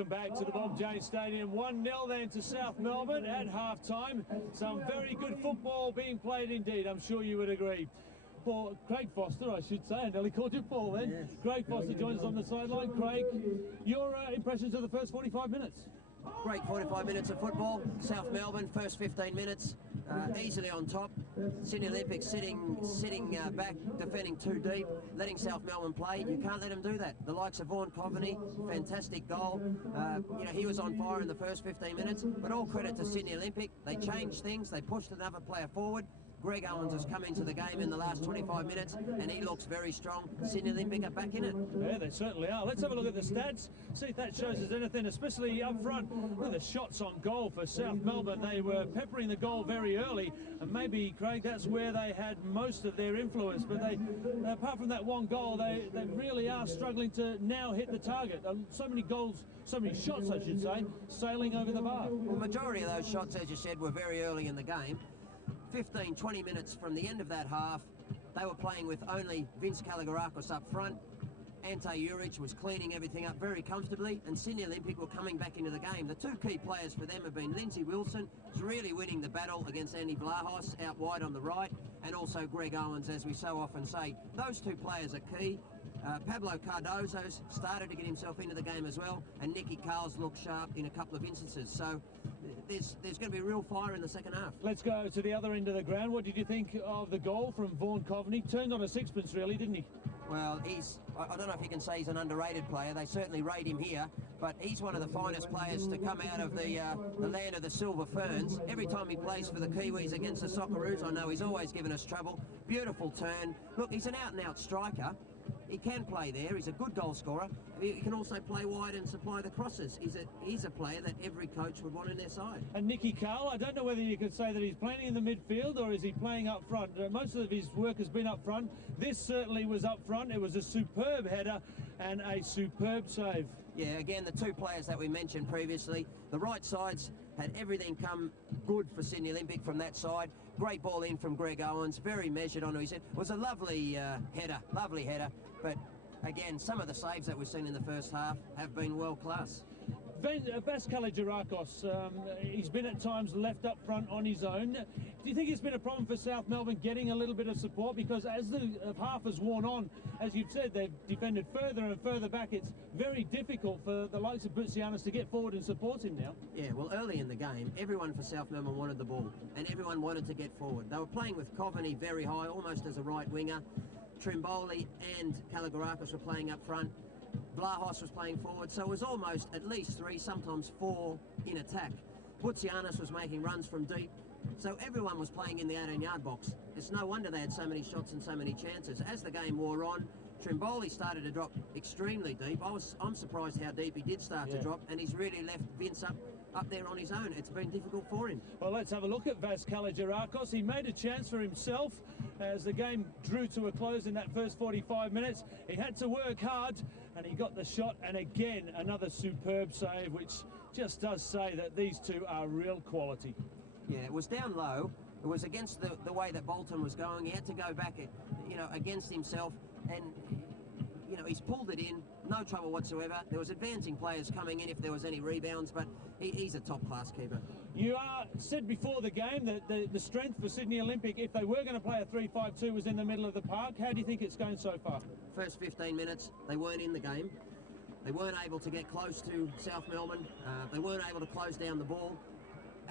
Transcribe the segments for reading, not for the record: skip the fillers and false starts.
Welcome back to the Bob James Stadium. 1-0 then to South Melbourne at half-time. Some very good football being played indeed, I'm sure you would agree. For Craig Foster, I should say, I nearly called you Paul then. Yes. Craig Foster joins us on the sideline. Craig, your impressions of the first 45 minutes? Great 45 minutes of football. South Melbourne, first 15 minutes, easily on top. Sydney Olympic sitting back, defending too deep, letting South Melbourne play. You can't let them do that. The likes of Vaughan Coveney, fantastic goal. He was on fire in the first 15 minutes, but all credit to Sydney Olympic. They changed things, they pushed another player forward. Greg Owens has come into the game in the last 25 minutes and he looks very strong. Sydney Olympic are back in it. Yeah, they certainly are. Let's have a look at the stats, see if that shows us anything, especially up front. Look at the shots on goal for South Melbourne. They were peppering the goal very early, and maybe, Craig, that's where they had most of their influence. But they, apart from that one goal, they really are struggling to now hit the target. So many goals, so many shots, I should say, sailing over the bar. Well, the majority of those shots, as you said, were very early in the game. 15, 20 minutes from the end of that half, they were playing with only Vince Kalogerakis up front. Ante Juric was cleaning everything up very comfortably, and Sydney Olympic were coming back into the game. The two key players for them have been Lindsay Wilson, who's really winning the battle against Andy Vlahos out wide on the right, and also Greg Owens, as we so often say. Those two players are key. Pablo Cardozo's started to get himself into the game as well, and Nicky Carl's looked sharp in a couple of instances. So there's going to be real fire in the second half. Let's go to the other end of the ground. What did you think of the goal from Vaughan Coveney? Turned on a sixpence, really, didn't he? Well, I don't know if you can say he's an underrated player. They certainly rate him here, but he's one of the finest players to come out of the land of the Silver Ferns. Every time he plays for the Kiwis against the Socceroos, I know he's always given us trouble. Beautiful turn. Look, he's an out-and-out striker. He can play there. He's a good goal scorer. He can also play wide and supply the crosses. He's a player that every coach would want in their side. And Nicky Carl, I don't know whether you could say that he's playing in the midfield or is he playing up front. Most of his work has been up front. This certainly was up front. It was a superb header and a superb save. Yeah, again, the two players that we mentioned previously, the right sides had everything come good for Sydney Olympic from that side. Great ball in from Greg Owens, very measured onto his head. It was a lovely header, but again, some of the saves that we've seen in the first half have been world class. Vas Kalogerakis, he's been at times left up front on his own. Do you think it's been a problem for South Melbourne getting a little bit of support? Because as the half has worn on, as you've said, they've defended further and further back. It's very difficult for the likes of Butsianis to get forward and support him now. Yeah, well, early in the game, everyone for South Melbourne wanted the ball, and everyone wanted to get forward. They were playing with Coveney very high, almost as a right winger. Trimboli and Kalogerakis were playing up front. Vlahos was playing forward, so it was almost at least 3, sometimes 4 in attack. Butsianis was making runs from deep, so everyone was playing in the 18-yard box. It's no wonder they had so many shots and so many chances. As the game wore on, Trimboli started to drop extremely deep. I'm surprised how deep he did start to drop, and he's really left Vince up there on his own. It's been difficult for him. Well, let's have a look at Vas Kalogerakis. He made a chance for himself as the game drew to a close in that first 45 minutes. He had to work hard, and he got the shot, and again, another superb save, which just does say that these two are real quality. Yeah, it was down low. It was against the way that Bolton was going. He had to go back, against himself, and he's pulled it in, no trouble whatsoever. There was advancing players coming in if there was any rebounds, but he's a top-class keeper. You said before the game that the strength for Sydney Olympic, if they were going to play a 3-5-2, was in the middle of the park. How do you think it's going so far? First 15 minutes, they weren't in the game. They weren't able to get close to South Melbourne. They weren't able to close down the ball.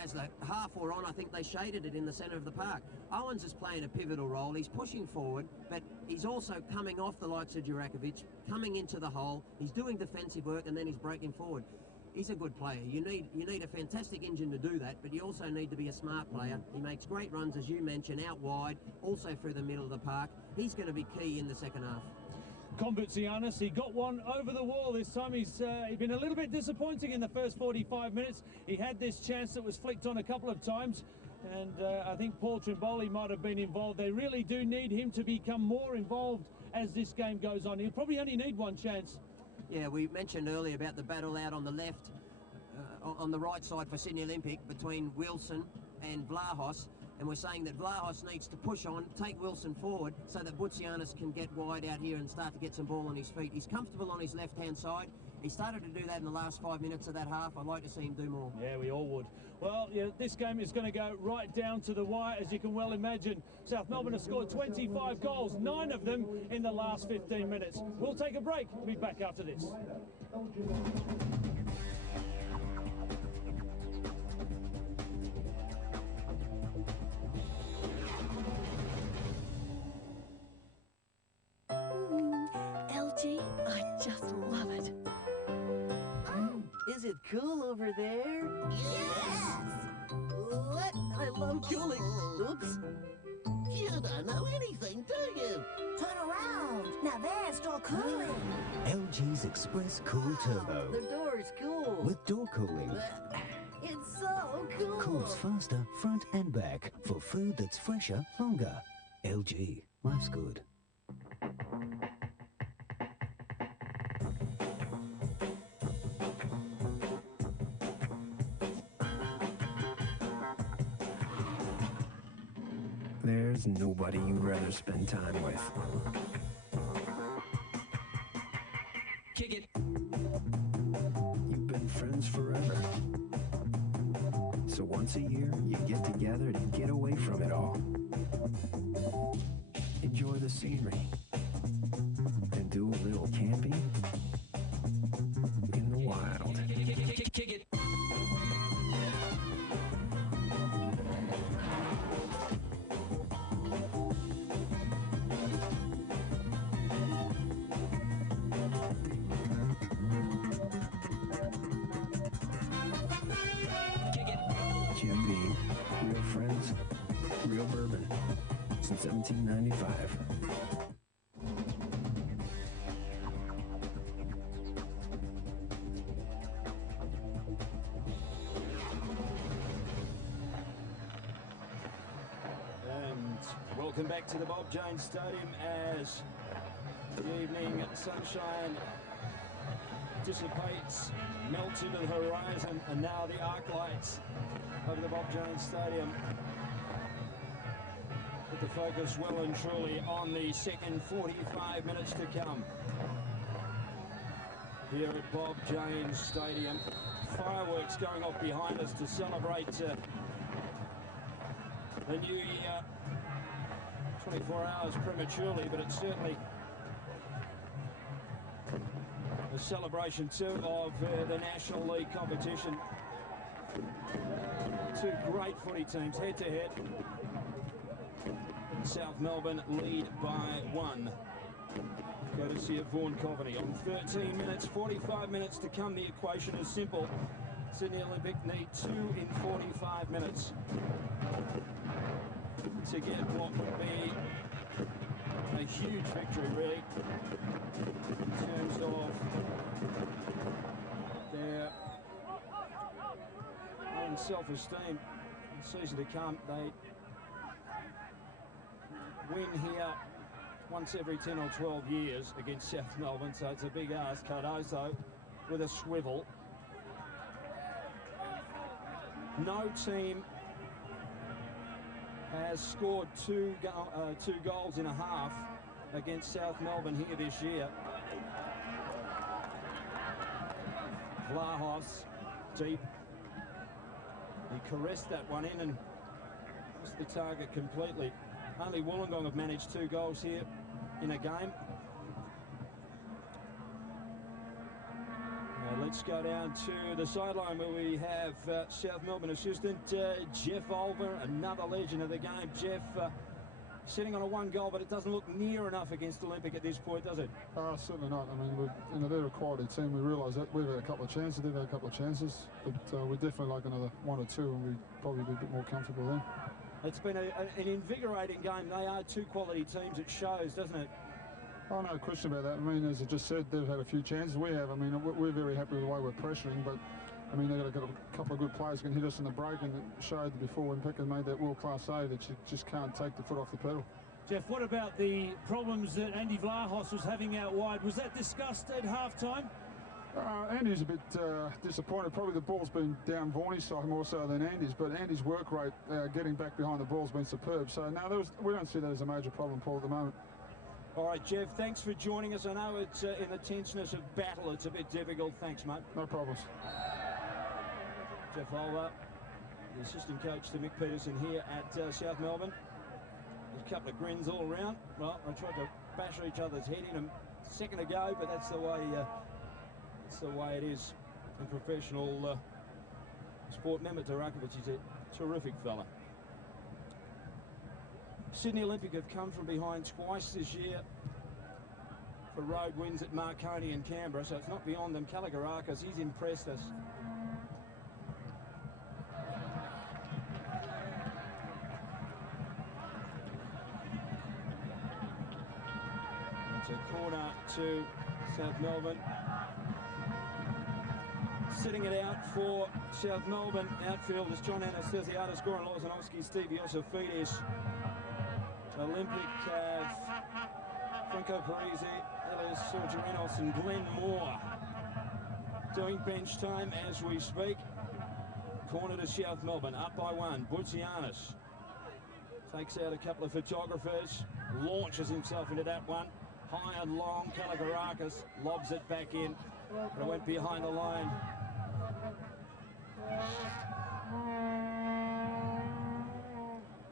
As the half wore on, I think they shaded it in the centre of the park. Owens is playing a pivotal role. He's pushing forward, but he's also coming off the likes of Jurakovic, coming into the hole. He's doing defensive work, and then he's breaking forward. He's a good player. You need a fantastic engine to do that, but you also need to be a smart player. He makes great runs, as you mentioned, out wide, also through the middle of the park. He's going to be key in the second half. Butsianis, he got one over the wall this time. He's been a little bit disappointing in the first 45 minutes. He had this chance that was flicked on a couple of times, and I think Paul Trimboli might have been involved. They really do need him to become more involved as this game goes on. He'll probably only need one chance. Yeah, we mentioned earlier about the battle out on the left, on the right side for Sydney Olympic between Wilson and Vlahos. And we're saying that Vlahos needs to push on, take Wilson forward, so that Butsianis can get wide out here and start to get some ball on his feet. He's comfortable on his left-hand side. He started to do that in the last 5 minutes of that half. I'd like to see him do more. Yeah, we all would. Well, yeah, this game is going to go right down to the wire, as you can well imagine. South Melbourne has scored 25 goals, 9 of them in the last 15 minutes. We'll take a break. We'll be back after this. LG, I just love it. Is it cool over there? Yes! What? I love cooling. Oops. You don't know anything, do you? Turn around. Now there's door cooling. LG's Express Cool Turbo. The door is cool. With door cooling. It's so cool. Cools faster, front and back, for food that's fresher, longer. LG. Life's good. There's nobody you'd rather spend time with. Kick it. You've been friends forever. So once a year, you get together to get away from it all. Enjoy the scenery. And do a little camping in the wild. Kick it. Jim Beam, real friends, real bourbon, since 1795. And welcome back to the Bob Jones Stadium as the evening sunshine dissipates, melts into the horizon, and now the arc lights over the Bob Jones Stadium put the focus well and truly on the second 45 minutes to come here at Bob Jones Stadium. Fireworks going off behind us to celebrate the new year. 24 hours prematurely, but it's certainly a celebration too of the National League competition. Two great footy teams head to head. South Melbourne lead by 1, courtesy of Vaughan Coveney. On 13 minutes, 45 minutes to come, the equation is simple. Sydney Olympic need 2 in 45 minutes to get what would be a huge victory, really, in terms of their own self-esteem. The season to come, they win here once every 10 or 12 years against South Melbourne, so it's a big ask. Cardozo with a swivel. No team has scored two goals in a half against South Melbourne here this year. Vlahos deep. He caressed that one in and missed the target completely. Only Wollongong have managed 2 goals here in a game. Now let's go down to the sideline where we have South Melbourne assistant Jeff Olver, another legend of the game. Jeff sitting on a 1 goal, but it doesn't look near enough against Olympic at this point, does it? Certainly not. I mean, they're a quality team. We realise that. We've had a couple of chances. They've had a couple of chances, but we definitely like another 1 or 2, and we'd probably be a bit more comfortable then. It's been an invigorating game. They are 2 quality teams. It shows, doesn't it? Oh, no question about that. I mean, as I just said, they've had a few chances. We have. I mean, we're very happy with the way we're pressuring, but I mean, they've got a couple of good players who can hit us in the break, and it showed before when Pickett made that world-class save that you just can't take the foot off the pedal. Jeff, what about the problems that Andy Vlahos was having out wide? Was that discussed at half-time? Andy's a bit disappointed. Probably the ball's been down Vaughan's side more so than Andy's, but Andy's work rate getting back behind the ball's been superb. So, no, we don't see that as a major problem, Paul, at the moment. All right, Jeff, thanks for joining us. I know it's in the tenseness of battle, it's a bit difficult. Thanks, mate. No problems. Jeff Olver, the assistant coach to Mick Peterson here at South Melbourne. There's a couple of grins all around. Well, I tried to bash each other's head in a second ago, but that's the way it is in professional sport. Mehmet Durakovic is a terrific fella. Sydney Olympic have come from behind twice this year for road wins at Marconi and Canberra, so it's not beyond them. Kalogerakis, he's impressed us. It's a corner to South Melbourne. Sitting it out for South Melbourne outfielders John Anastasiadis, Goran Lozanovsky, Steve Iosifidis. Olympic have Franco Parisi, Elias Sorgerinos and Glenn Moore doing bench time as we speak. Corner to South Melbourne, up by one. Butsianis takes out a couple of photographers, launches himself into that one. High and long, Kalogerakis lobs it back in, but it went behind the line.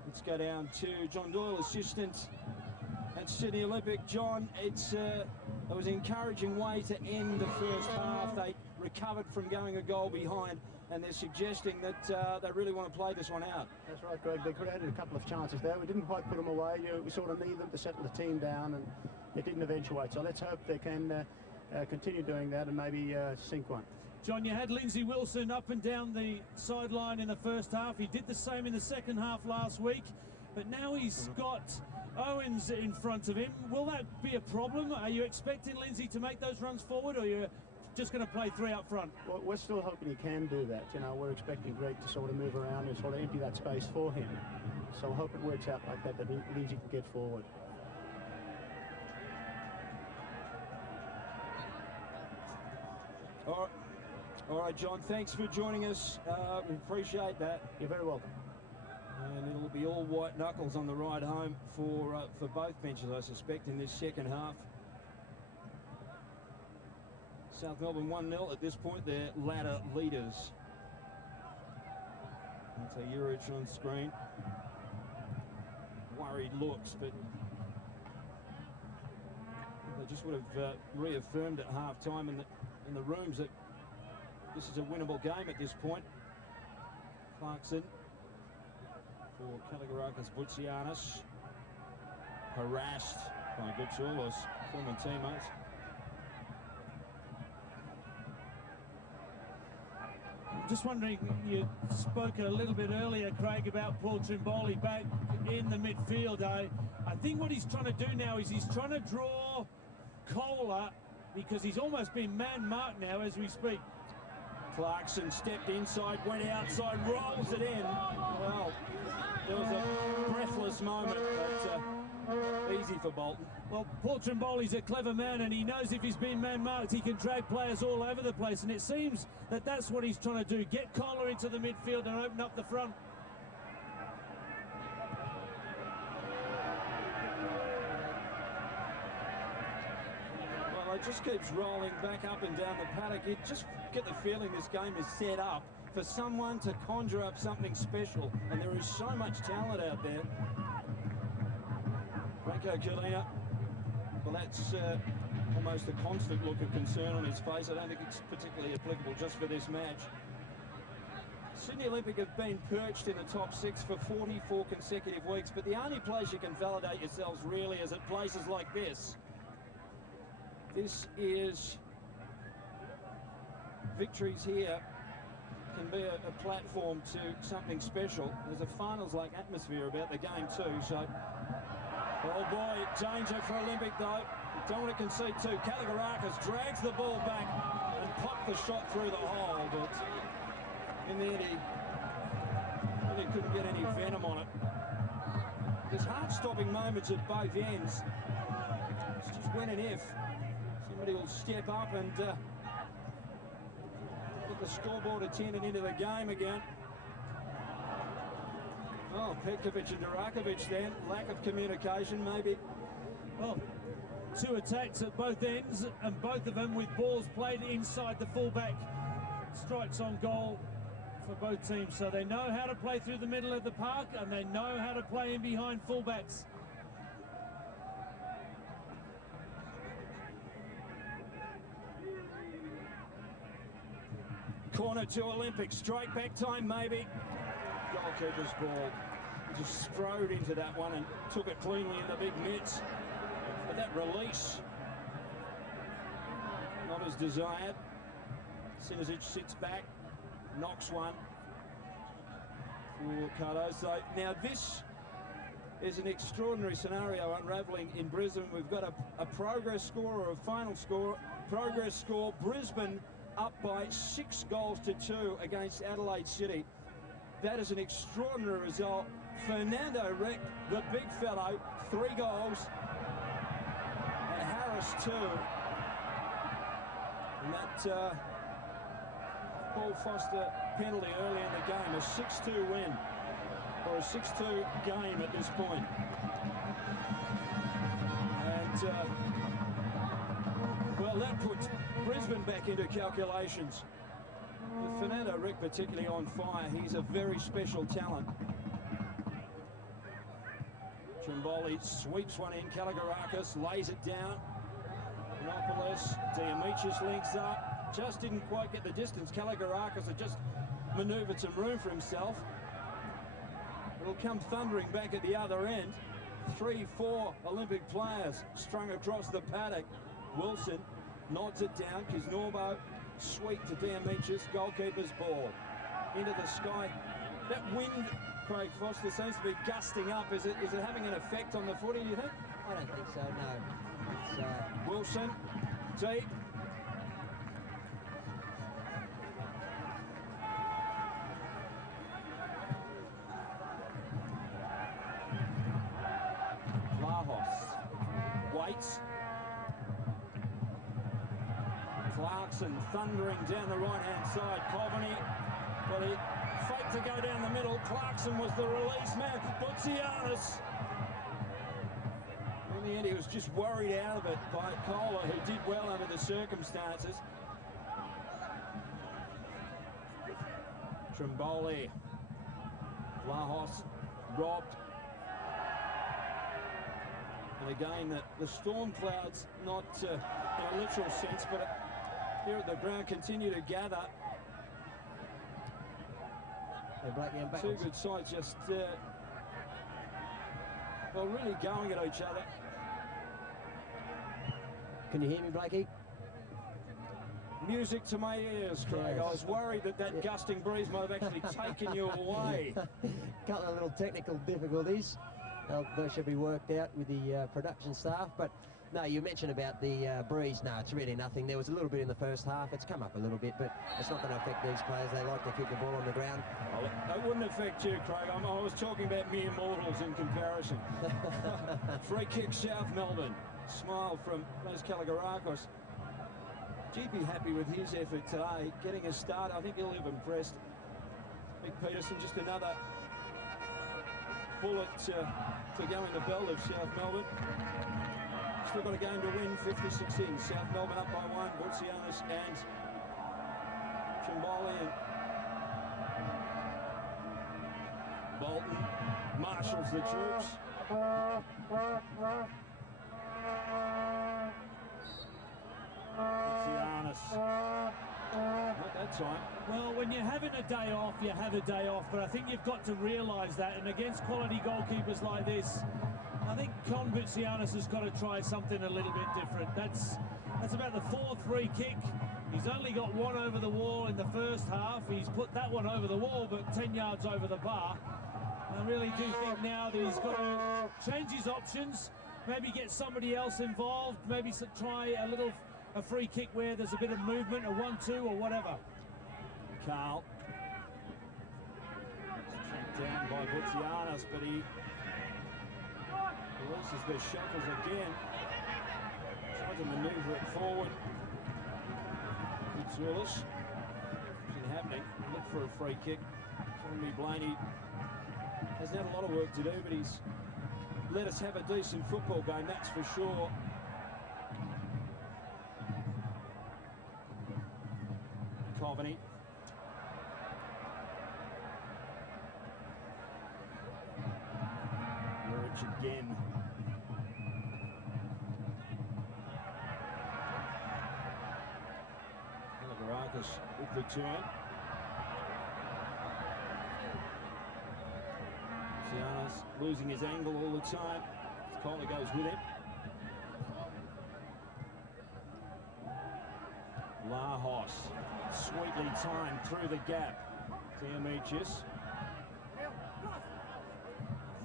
Let's go down to John Doyle, assistant at Sydney Olympic. John, it was an encouraging way to end the first half. They recovered from going a goal behind, and they're suggesting that they really want to play this one out. That's right, Greg. They created a couple of chances there. We didn't quite put them away. We sort of need them to settle the team down, and it didn't eventuate. So let's hope they can continue doing that and maybe sink one. John, you had Lindsay Wilson up and down the sideline in the first half. He did the same in the second half last week, but now he's got Owens in front of him. Will that be a problem? Are you expecting Lindsay to make those runs forward, or you're just going to play three up front? Well, we're still hoping he can do that. You know, we're expecting Greg to sort of move around and sort of empty that space for him. So I hope it works out like that, that Lindsay can get forward. All right, John, thanks for joining us. We appreciate that. You're very welcome. And it'll be all white knuckles on the ride home for both benches, I suspect, in this second half. South Melbourne 1-0 at this point. They're ladder leaders. That's a Juric on screen. Worried looks, but they just would have reaffirmed at half-time in the rooms that this is a winnable game at this point. Clarkson for Kalogerakis, Butsianis. Harassed by Gutsulos, former teammates. Just wondering, you spoke a little bit earlier, Craig, about Paul Trimboli back in the midfield. I think what he's trying to do now is he's trying to draw Kohler, because he's almost been man-marked now as we speak. Clarkson stepped inside, went outside, rolls it in. Well, there was a breathless moment, but easy for Bolton. Well, Paul Trimboli's a clever man, and he knows if he's been man-marked, he can drag players all over the place, and it seems that that's what he's trying to do, get Kohler into the midfield and open up the front. It just keeps rolling back up and down the paddock. You just get the feeling this game is set up for someone to conjure up something special, and there is so much talent out there. Franco Kalina, well, that's almost a constant look of concern on his face. I don't think it's particularly applicable just for this match. Sydney Olympic have been perched in the top 6 for 44 consecutive weeks, but the only place you can validate yourselves really is at places like this. This is victories here can be a platform to something special. There's a finals-like atmosphere about the game too. So, oh boy, danger for Olympic though. Don't want to concede too. Kalogerakis drags the ball back and popped the shot through the hole, but in the end he really couldn't get any venom on it. There's heart-stopping moments at both ends. It's just when and if somebody will step up and get the scoreboard attendant into the game again. Oh, Petkovic and Durakovic then. Lack of communication, maybe. Well, 2 attacks at both ends, and both of them with balls played inside the fullback. Strikes on goal for both teams, so they know how to play through the middle of the park, and they know how to play in behind fullbacks. Corner to Olympic, strike back time maybe. Goalkeeper's ball. Just strode into that one and took it cleanly in the big mitts. But that release, not as desired. Sinisic sits back, knocks one for Cardo. So now this is an extraordinary scenario unravelling in Brisbane. We've got a progress score or a final score. Progress score, Brisbane up by 6 goals to 2 against Adelaide City. That is an extraordinary result. Fernando Reck, the big fellow, 3 goals. And Harris 2. And that Paul Foster penalty early in the game, a 6-2 win, or a 6-2 game at this point. And well, that puts Brisbane back into calculations. With Fernando Reck particularly on fire, he's a very special talent. Trimboli sweeps one in, Kalogerakis lays it down. Monopolis, Diamichis links up, just didn't quite get the distance. Kalogerakis had just manoeuvred some room for himself. It'll come thundering back at the other end. 3-4 Olympic players strung across the paddock. Wilson nods it down, Kisnorbo sweep to Diamichis, goalkeeper's ball into the sky. That wind, Craig Foster, seems to be gusting up. Is it having an effect on the footy, do you think? I don't think so, no. It's, Wilson, deep. Lahos waits. Clarkson thundering down the right-hand side. Coveney, well, he faked to go down the middle. Clarkson was the release man. Butsianis. In the end, he was just worried out of it by Kohler, who did well under the circumstances. Trimboli. Lahos robbed. And again, the storm clouds, not in a literal sense, but here at the ground, continue to gather. Two good sides just, well, really going at each other. Can you hear me, Blakey? Music to my ears, Craig. Yes. I was worried that gusting breeze might have actually taken you away. Couple of little technical difficulties. Those should be worked out with the production staff, but no, you mentioned about the breeze. No, it's really nothing. There was a little bit in the first half. It's come up a little bit, but it's not going to affect these players. They like to keep the ball on the ground. It wouldn't affect you, Craig. I was talking about mere mortals in comparison. Free kick, South Melbourne. Smile from Les Kalogerakis. GP happy with his effort today, getting a start. I think he'll have impressed. Mick Peterson, just another bullet to go in the belt of South Melbourne. Still got a game to win, 56 in. South Melbourne up by 1. Butsianis and Trimboli and Bolton marshals the troops. Butsianis. Not that time. Well, when you're having a day off, you have a day off, but I think you've got to realise that, and against quality goalkeepers like this, I think Con Butsianis has got to try something a little bit different. That's about the 4th free kick. He's only got one over the wall in the first half. He's put that one over the wall, but 10 yards over the bar. I really do think now that he's got to change his options, maybe get somebody else involved, maybe try a free kick where there's a bit of movement, a 1-2 or whatever. Carl. Tracked down by Butsianis, but he releases the shuttles again. Tries to manoeuvre it forward. It's Willis. Nothing happening. Look for a free kick. Jeremy Blaney hasn't had a lot of work to do, but he's let us have a decent football game, that's for sure. again. Kalagarakis with the turn. Sianis losing his angle all the time. Kohler goes with him. Vlahos sweetly timed through the gap. Ziamichis.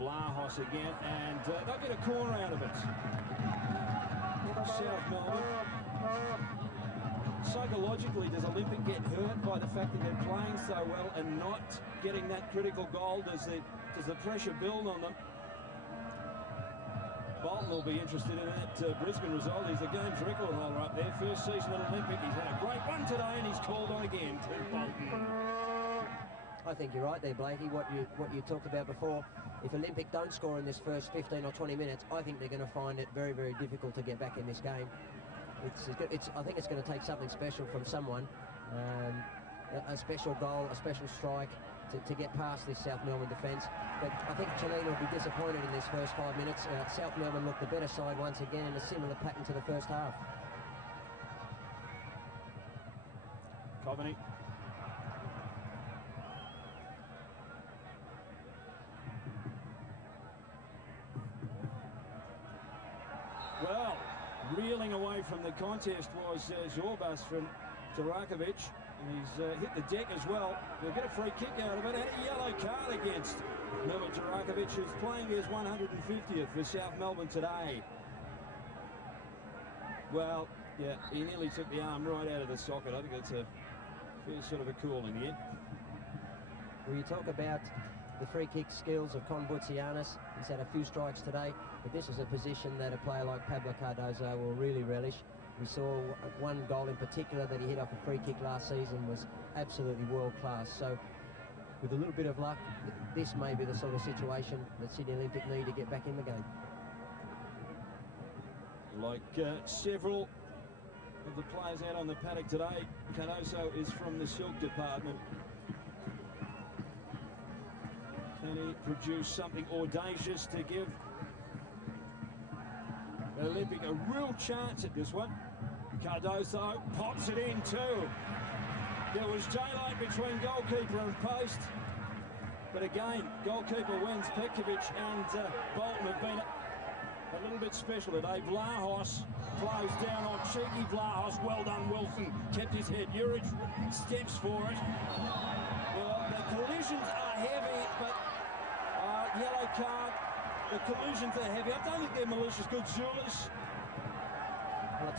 Vlahos again, and they'll get a corner out of it. South Melbourne. Psychologically, does Olympic get hurt by the fact that they're playing so well and not getting that critical goal? Does the pressure build on them? Bolton will be interested in that Brisbane result. He's the game's record holder up there. First season at Olympic. He's had a great one today, and he's called on again. Tim Bolton. I think you're right there, Blakey. What you talked about before. If Olympic don't score in this first 15 or 20 minutes, I think they're going to find it very, very difficult to get back in this game. I think it's going to take something special from someone, a special goal, a special strike to get past this South Melbourne defence. But I think Chelina will be disappointed in this first 5 minutes. South Melbourne looked the better side once again in a similar pattern to the first half. Coveney. Well, reeling away from the contest was Zorbas from Tarakovic, and he's hit the deck as well. He'll get a free kick out of it, and a yellow card against Milo Tarakovic, who's playing his 150th for South Melbourne today. Well, yeah, he nearly took the arm right out of the socket. I think that's a fair sort of a call in the end. Well, you talk about the free kick skills of Con Butsianis. He's had a few strikes today, but this is a position that a player like Pablo Cardozo will really relish. We saw one goal in particular that he hit off a free kick last season was absolutely world class. So with a little bit of luck, this may be the sort of situation that Sydney Olympic need to get back in the game. Like several of the players out on the paddock today, Cardozo is from the silk department. Can he produce something audacious to give Olympic a real chance at this one? Cardozo pops it in too. There was daylight between goalkeeper and post, but again, goalkeeper wins. Petkovic and Bolton have been a little bit special today. Vlahos closed down on cheeky Vlahos. Well done, Wilson. Kept his head. Juric steps for it. Well, the collisions are heavy, but yellow card. The collisions are heavy. I don't think they're malicious. Good Zulis.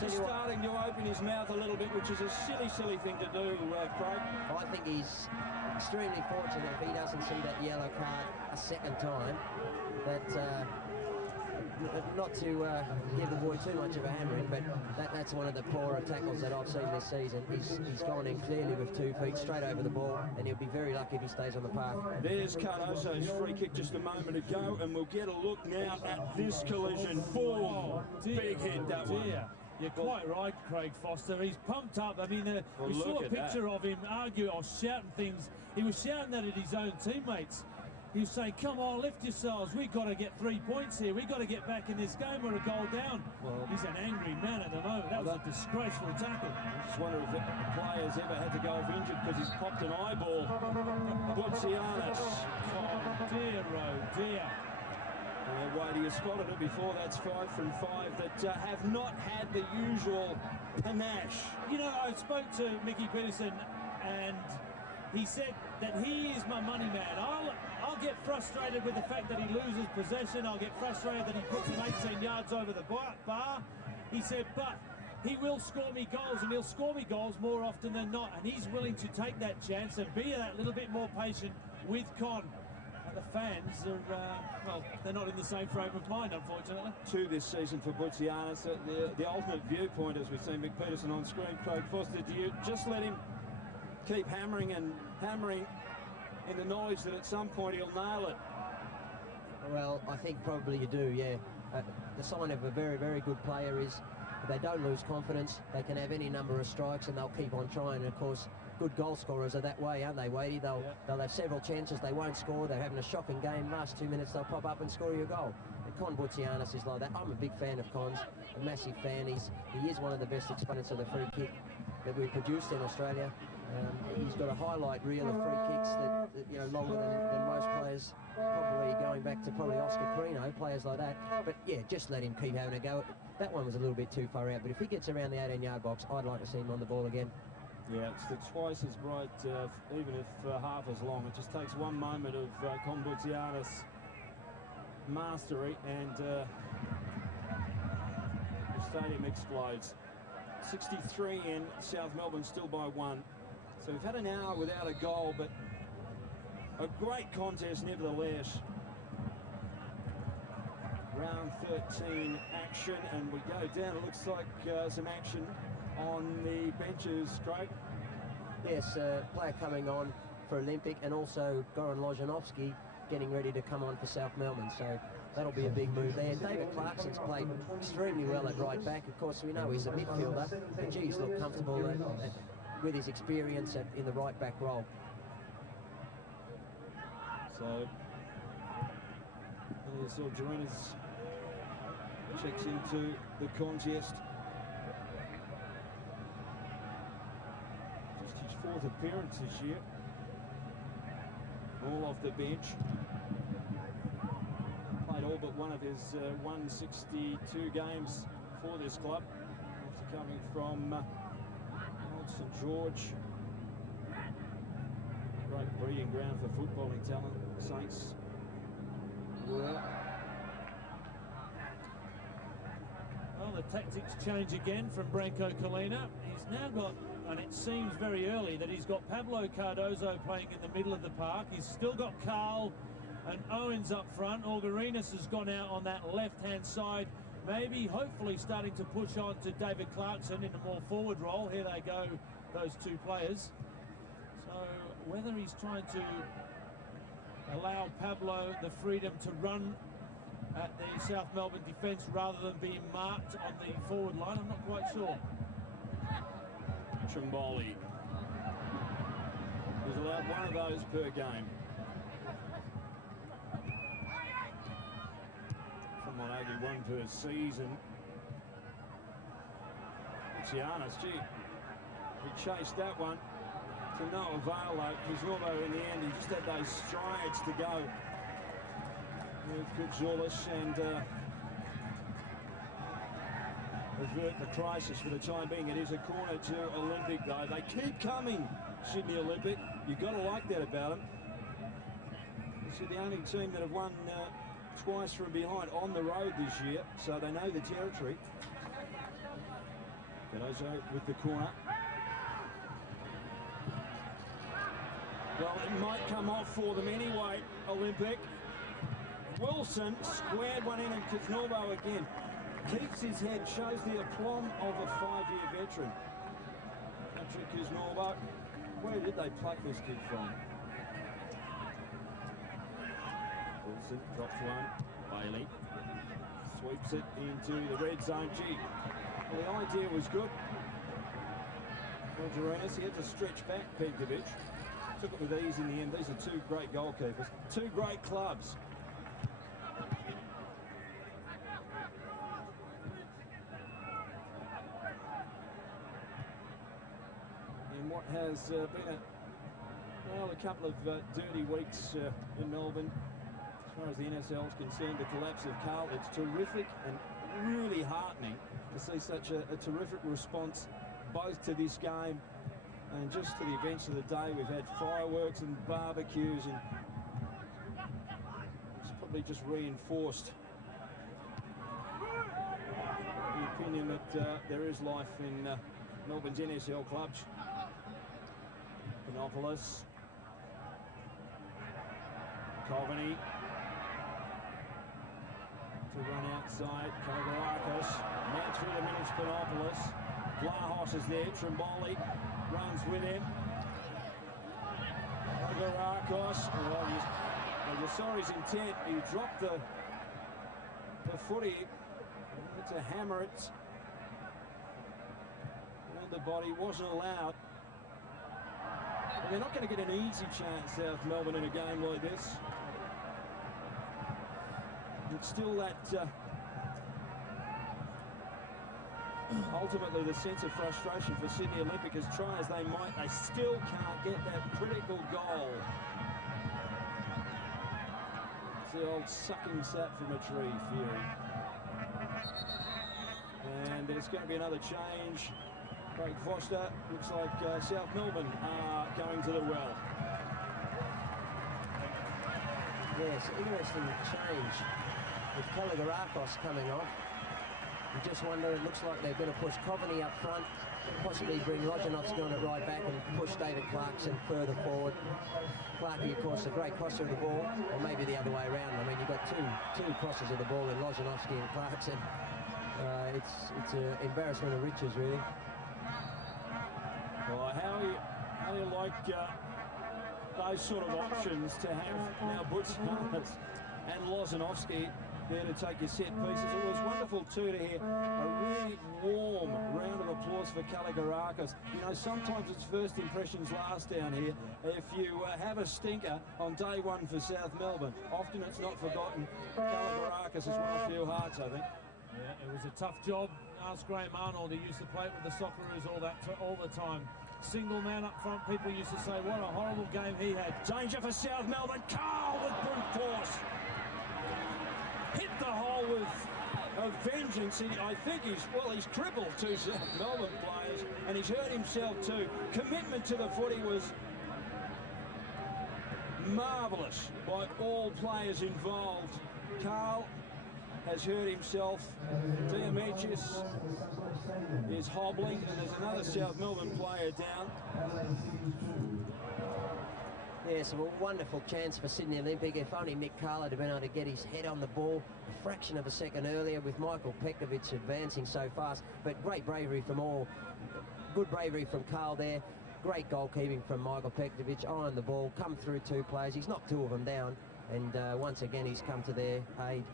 Just starting to open his mouth a little bit, which is a silly thing to do, Craig. I think he's extremely fortunate if he doesn't see that yellow card a second time. That not to give the boy too much of a hammering, but that's one of the poorer tackles that I've seen this season. He's gone in clearly with 2 feet straight over the ball, and he'll be very lucky if he stays on the park. There's Cardozo's free kick just a moment ago, and we'll get a look now at this collision. Boom! Big hit, that one. You're quite right, Craig Foster. He's pumped up. I mean, we saw a picture of him arguing or shouting things. He was shouting that at his own teammates. He was saying, come on, lift yourselves. We've got to get 3 points here. We've got to get back in this game. We're a goal down. Well, he's an angry man at the moment. That was a disgraceful tackle. I just wonder if the player's ever had to go off injured because he's popped an eyeball. Butsianis. Oh, dear, oh, dear. Wadey has spotted it before. That's 5 from 5 that have not had the usual panache. You know, I spoke to Mickey Peterson, and he said that he is my money man. I'll get frustrated with the fact that he loses possession. I'll get frustrated that he puts him 18 yards over the bar. He said, but he will score me goals, and he'll score me goals more often than not. And he's willing to take that chance and be that little bit more patient with Con. The fans are, well, they're not in the same frame of mind, unfortunately. 2 this season for Butsianis. The ultimate viewpoint, as we've seen Mick Peterson on screen. Craig Foster, do you just let him keep hammering and hammering in the knowledge that at some point he'll nail it? Well, I think probably you do, yeah. The sign of a very, very good player is if they don't lose confidence, they can have any number of strikes and they'll keep on trying. And of course, good goal scorers are that way, aren't they, Wadey? They'll have several chances, they won't score, they're having a shocking game. Last 2 minutes, they'll pop up and score you a goal. Con Butzianis is like that. I'm a big fan of Con's, a massive fan. He is one of the best exponents of the free kick that we've produced in Australia. He's got a highlight reel of free kicks that you know, longer than most players, probably going back to probably Oscar Carino, players like that. But yeah, just let him keep having a go. That one was a little bit too far out, but if he gets around the 18-yard box, I'd like to see him on the ball again. Yeah, it's twice as bright, even if half as long. It just takes one moment of Con Butzianis' mastery and the stadium explodes. 63 in, South Melbourne still by 1. So we've had an hour without a goal, but a great contest nevertheless. Round 13 action, and we go down. It looks like some action on the benches, Craig. Yes, player coming on for Olympic, and also Goran Lojanovski getting ready to come on for South Melbourne. So that'll be a big move there. David Clarkson's played extremely well at right back. Of course, we know he's a midfielder, but geez, look comfortable with his experience in the right back role. So Gerenas checks into the contest. Just his 4th appearance this year. All off the bench. Played all but one of his 162 games for this club, after coming from Old St George. Great breeding ground for footballing talent, Saints were. Well, the tactics change again from Branko Kalina. He's now got, and it seems very early, that he's got Pablo Cardozo playing in the middle of the park. He's still got Carl and Owens up front. Augurinas has gone out on that left-hand side, maybe, hopefully, starting to push on to David Clarkson in a more forward role. Here they go, those two players. So whether he's trying to allow Pablo the freedom to run at the South Melbourne defence rather than being marked on the forward line, I'm not quite sure. Trimboli. He's allowed one of those per game. Some might argue one per season. Giannis, gee, he chased that one to no avail though. Kuznorbo in the end, he just had those strides to go with Kutzulis and avert the crisis for the time being. It is a corner to Olympic though. They keep coming, Sydney Olympic. You've got to like that about them. This is the only team that have won twice from behind on the road this year, so they know the territory. Cardozo with the corner. Well, it might come off for them anyway, Olympic. Wilson squared one in, and Kuznorbo again keeps his head, shows the aplomb of a 5-year veteran. Patrick Kuznorbo. Where did they pluck this kid from? Wilson drops one. Bailey sweeps it into the red zone. Gee, well, the idea was good. Gerenas, he had to stretch back Petkovic. Took it with ease in the end. These are two great goalkeepers, two great clubs. In what has been a couple of dirty weeks in Melbourne, as far as the NSL is concerned, the collapse of Carl, it's terrific and really heartening to see such a terrific response both to this game and just to the events of the day. We've had fireworks and barbecues, and it's probably just reinforced the opinion that there is life in Melbourne's NSL clubs. Panopoulos, Coveney to run outside. Kalogarakos, man through the minutes. Panopoulos, Vlahos is there. Trimboli runs with him. Kalogarakos, well, you saw his intent. He dropped the footy to hammer it around the body. Wasn't allowed. But they're not going to get an easy chance, South Melbourne, in a game like this. It's still that ultimately the sense of frustration for Sydney Olympic, as try as they might, they still can't get that critical goal. It's the old sucking sap from a tree theory. And there's going to be another change. Craig Foster, looks like South Melbourne are going to the well. Yes, interesting change with Kalogerakos coming off. You just wonder, it looks like they're going to push Coveney up front, possibly bring Lojanovsky on it right back and push David Clarkson further forward. Clarkey, of course, a great crosser of the ball, or maybe the other way around. I mean, you've got two crosses of the ball in Lojanovsky and Clarkson. It's an embarrassment of riches, really. Well, how do you like those sort of options to have now Butz and Lozanovsky there to take your set pieces? It was wonderful too to hear a really warm round of applause for Kalogerakos. You know, sometimes it's first impressions last down here. If you have a stinker on day one for South Melbourne, often it's not forgotten. Kalogerakos has won a few hearts, I think. Yeah, it was a tough job. Ask Graham Arnold, he used to play with the Socceroos all the time. Single man up front, people used to say what a horrible game he had. Danger for South Melbourne. Carl with brute force. Hit the hole with a vengeance. I think he's crippled two South Melbourne players, and he's hurt himself too. Commitment to the footy was marvellous by all players involved. Carl has hurt himself. Diamichis is hobbling, and there's another South Melbourne player down. Yes, a wonderful chance for Sydney Olympic. If only Nick Carl had been able to get his head on the ball a fraction of a second earlier, with Michael Pekovic advancing so fast. But great bravery from all. Good bravery from Carl there. Great goalkeeping from Michael Pekovic. Eye on the ball, come through two players. He's knocked two of them down, and once again he's come to their aid.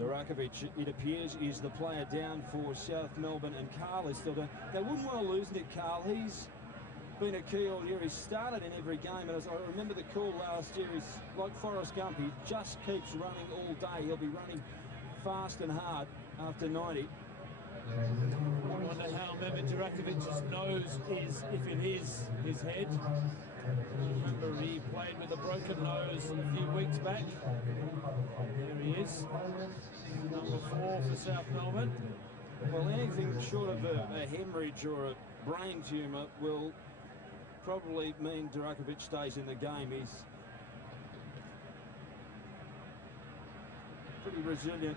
Durakovic, it appears, is the player down for South Melbourne, and Carl is still down. They wouldn't want to lose Nick Carl. He's been a key all year. He's started in every game, and as I remember the call last year, he's like Forrest Gump. He just keeps running all day. He'll be running fast and hard after 90. I wonder how Mehmet Durakovic's nose is, if it is his head. Remember, he played with a broken nose a few weeks back. There he is, number 4 for South Melbourne. Well, anything short of a hemorrhage or a brain tumour will probably mean Durakovic stays in the game. He's pretty resilient.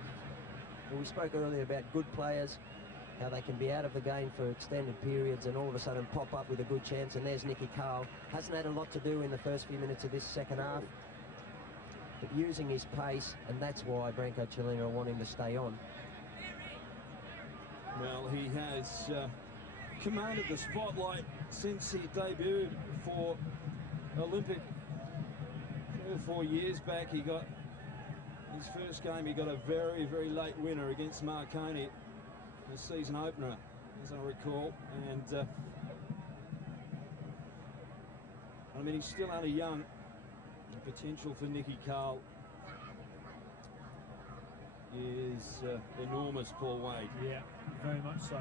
Well, we spoke earlier about good players, how they can be out of the game for extended periods and all of a sudden pop up with a good chance, and there's Nicky Carl. Hasn't had a lot to do in the first few minutes of this second half, but using his pace, and that's why Branko Cellino want him to stay on. Well, he has commanded the spotlight since he debuted for Olympic 3 or 4 years back. He got his first game, he got a very, very late winner against Marconi, the season opener, as I recall. And I mean, he's still only young. The potential for Nicky Carl is enormous, Paul Wade. Yeah, very much so.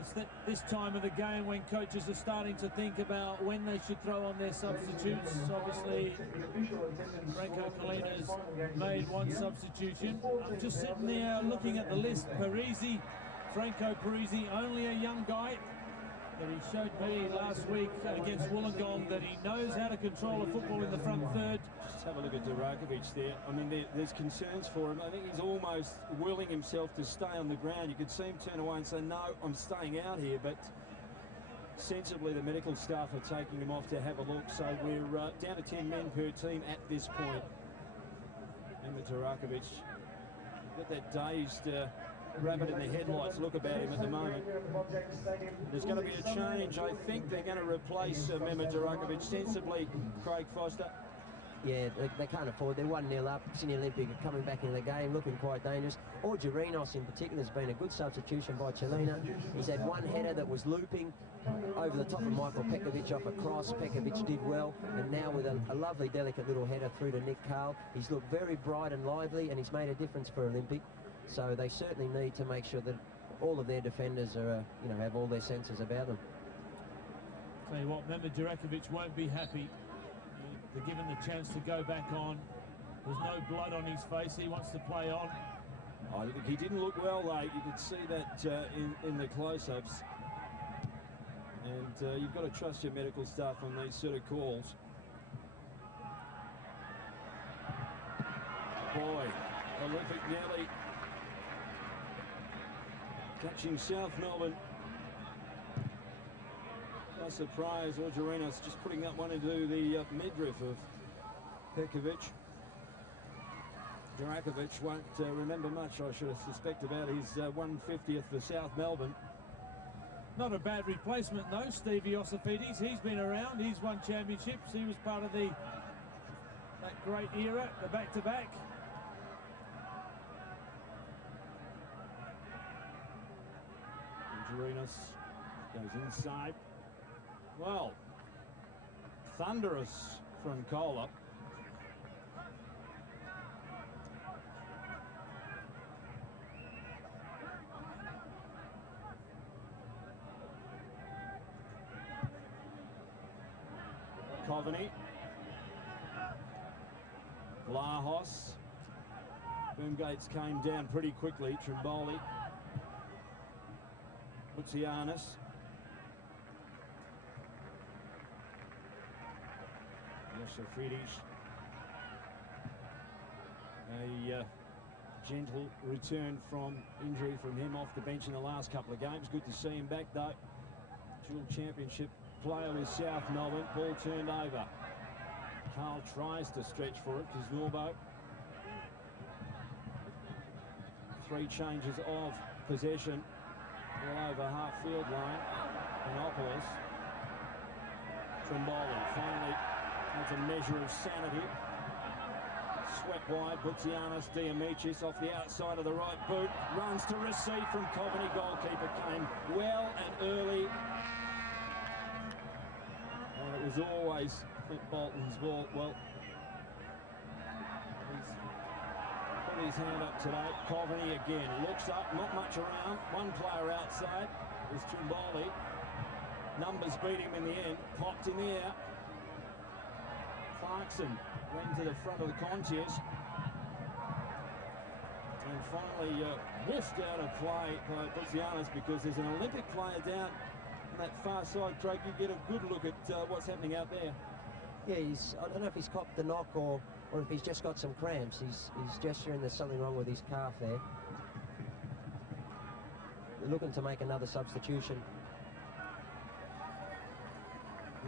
It's this time of the game when coaches are starting to think about when they should throw on their substitutes. Obviously, Branko Cellino's made one substitution. I'm just sitting there looking at the list. Parisi, Franco Parisi, only a young guy. But he showed me last week against Wollongong that he knows how to control a football in the front third. Just have a look at Durakovic there. I mean, there's concerns for him. I think he's almost willing himself to stay on the ground. You could see him turn away and say, no, I'm staying out here. But sensibly, the medical staff are taking him off to have a look. So we're down to 10 men per team at this point. And with Durakovic, got that dazed rabbit in the headlights look about him at the moment. There's going to be a change. I think they're going to replace Mehmet Durakovic sensibly. Craig Foster. Yeah, they can't afford. They're 1-0 up. Sydney Olympic are coming back into the game, looking quite dangerous. Orgerinos in particular has been a good substitution by Chelina. He's had one header that was looping over the top of Michael Pekovic off a cross. Pekovic did well, and now with a lovely, delicate little header through to Nick Carl. He's looked very bright and lively, and he's made a difference for Olympic. So they certainly need to make sure that all of their defenders are, you know, have all their senses about them. Tell you what, Mehmet Jurakovic won't be happy. They're given the chance to go back on. There's no blood on his face. He wants to play on. I think he didn't look well, though. You could see that in the close-ups. And you've got to trust your medical staff on these sort of calls. Boy, Olympic nearly catching South Melbourne. No surprise, Orgerinos just putting that one into the midriff of Pekovic. Jurakovic won't remember much, I should have suspected, about his 150th for South Melbourne. Not a bad replacement, though, Stevie Osifides. He's been around. He's won championships. He was part of that great era, the back-to-back. Orgerinos goes inside. Well, thunderous from Kohler. Coveney. Lahos. Boomgates came down pretty quickly. Trimboli. Mutsianis. Osifides. A gentle return from injury from him off the bench in the last couple of games. Good to see him back, though. Dual championship player with South Melbourne. Ball turned over. Carl tries to stretch for it. Kisnorbo. 3 changes of possession all over half-field line. Panopoulos. Trimboli finally has a measure of sanity. Swept wide. Butsianis, Diamichis off the outside of the right boot. Runs to receive from Coveney. Goalkeeper came well and early. And it was always Clint Bolton's ball. Well, he's put his hand up today. Coveney again. Looks up, not much around. One player outside is Trimboli. Numbers beat him in the end. Popped in the air. Clarkson went to the front of the contest. And finally whiffed out of play by Butsianis, because there's an Olympic player down on that far side, Craig. You get a good look at what's happening out there. Yeah, I don't know if he's copped the knock or if he's just got some cramps. He's gesturing there's something wrong with his calf there. They're looking to make another substitution.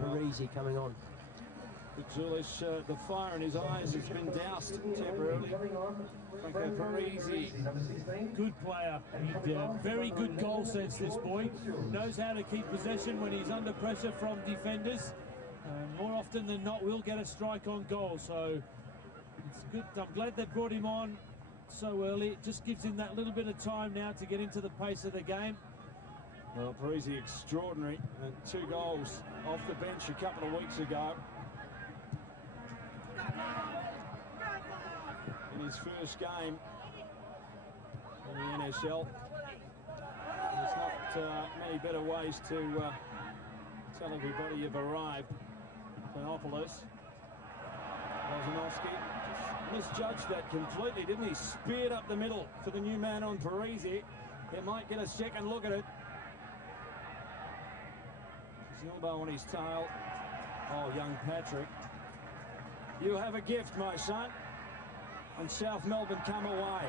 Parisi coming on. Zulis, the fire in his eyes has been doused temporarily. Franco Parisi. Good player. Very good goal sense, this boy. Knows how to keep possession when he's under pressure from defenders. More often than not, will get a strike on goal. So it's good. I'm glad they brought him on so early. It just gives him that little bit of time now to get into the pace of the game. Well, Parisi extraordinary. And 2 goals off the bench a couple of weeks ago. In his first game in the NSL. There's not many better ways to tell everybody you've arrived. Panopoulos. Wozinowski just misjudged that completely, didn't he? Speared up the middle for the new man on Parisi. He might get a second look at it. His elbow on his tail. Oh, young Patrick. You have a gift, my son. And South Melbourne come away.